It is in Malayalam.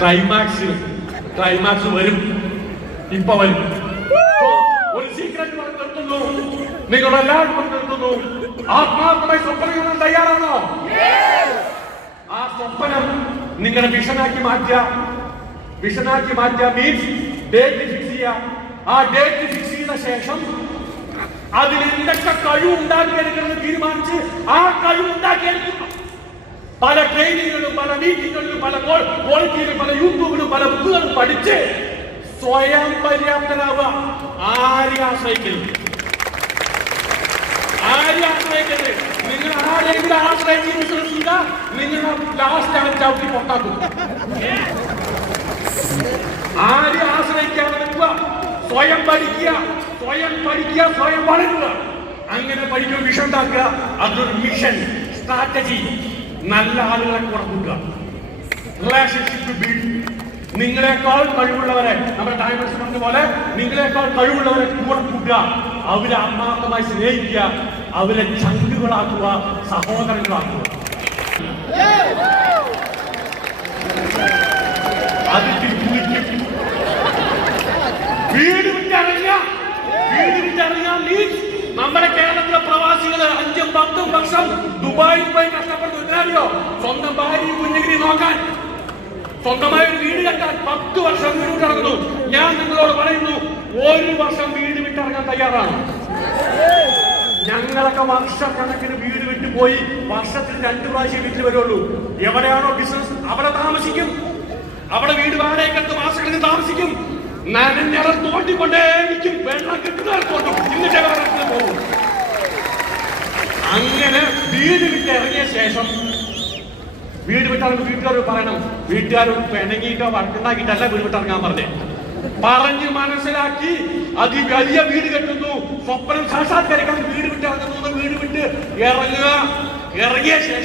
ക്ലൈമാക്സ് വരും, ഇപ്പൊ വരും. ഒരു സീക്രട്ട് പറഞ്ഞു നിർത്തുന്നു, നിങ്ങളെല്ലാവരും പറഞ്ഞു നിർത്തുന്നു. ആത്മാർത്ഥമായി സ്വപ്നം കാണാൻ തയ്യാറാണോ? ആ സ്വപ്നം നിങ്ങളുടെ വിഷനാക്കി മാറ്റുക മീൻസ് ഡേറ്റ് ഫിക്സ് ചെയ്യുക. ആ ഡേറ്റ് ഫിക്സ് ചെയ്ത ശേഷം അതിൽ എന്തൊക്കെ കഴിവുണ്ടാക്കിയെടുക്കുന്നത് തീരുമാനിച്ച് ആ കഴിവുണ്ടാക്കിയെടുക്കുന്നു. പല ട്രെയിനിങ്ങുകളും, പല മീറ്റിങ്ങുകളിലും, പല ക്വാളിറ്റിയിലും, പല യൂട്യൂബിലും, പല ബുക്കുകളും പഠിച്ച് സ്വയം പര്യാപ്തരാവുക. ആരെ ആശ്രയിക്കരുത്. നിങ്ങൾ ആരെങ്കിലും ആശ്രയിച്ച് ബിസിനസ് ചെയ്താൽ നിങ്ങൾ ലാസ്റ്റ് ആണ് ചവിട്ടി പുറത്താക്കും. ആരെ ആശ്രയിക്കാതെ നിൽക്കുക. സ്വയം പഠിക്കുക, സ്വയം വളരുക. അങ്ങനെ പഠിക്കുക, വിഷൻ ഉണ്ടാക്കുക. അതൊരു മിഷൻ സ്ട്രാറ്റജി. നല്ല ആളുകളെ കൊടുക്കുക. Relationship build. നിങ്ങളെക്കാൾ കഴിവുള്ളവരെ, നമ്മുടെ ഡയമണ്ട്സ് പറഞ്ഞ പോലെ നിങ്ങളെക്കാൾ കഴിവുള്ളവരെ കൂടെ കൂട്ടുക. അവരെ ആത്മാർത്ഥമായി സ്നേഹിക്കുക, അവരെ ചങ്കുകളാക്കുക, സഹോദരങ്ങളാക്കുക. അത് വീട് വിട്ടിറങ്ങുക മീൻസ് നമ്മുടെ കേരളത്തിലെ പ്രവാസികൾ 5-10 വർഷം ദുബായിൽ പോയി കഷ്ടപ്പെടുന്നോ? സ്വന്തം ഭാര്യയും കുഞ്ഞിനെ നോക്കാൻ, സ്വന്തമായ ഒരു വീട് കെട്ടാൻ 10 വർഷം വീട് വിട്ടിറങ്ങുന്നു. ഞാൻ നിങ്ങളോട് പറയുന്നു, 1 വർഷം വീട് വിട്ടിറങ്ങാൻ തയ്യാറാണ്. ഞങ്ങളൊക്കെ വർഷക്കണക്കിന് വീട് വിട്ടു പോയി വർഷത്തിൽ 2 പ്രാവശ്യം വീട്ടിൽ വരുള്ളൂ. എവിടെയാണോ ബിസിനസ് അവിടെ താമസിക്കും, അവിടെ വീട് വാടകയ്ക്കെടുത്ത് മാസക്കണക്കിന് താമസിക്കും. നനഞ്ഞട തോണ്ടിക്കൊണ്ടേയിരിക്കും, വെള്ളം കിട്ടുന്നോട്ടും ഇന്നിട്ട് പോകും. അങ്ങനെ വീട് വിട്ടിറങ്ങിയ ശേഷം വീട് വിട്ടിറങ്ങി വീട്ടുകാർ പറയണം, വീട്ടുകാരോട് പിണങ്ങിയിട്ടോ വഴക്കുണ്ടാക്കിയിട്ടല്ല വീട് വിട്ടിറങ്ങാൻ പറഞ്ഞ് മനസ്സിലാക്കി വലിയ വീട് കെട്ടുന്നു, സ്വപ്നം സാക്ഷാത്കരിക്കാൻ വീട് വിട്ടിറങ്ങുന്നു. വീട് വിട്ട് ഇറങ്ങിയ ശേഷം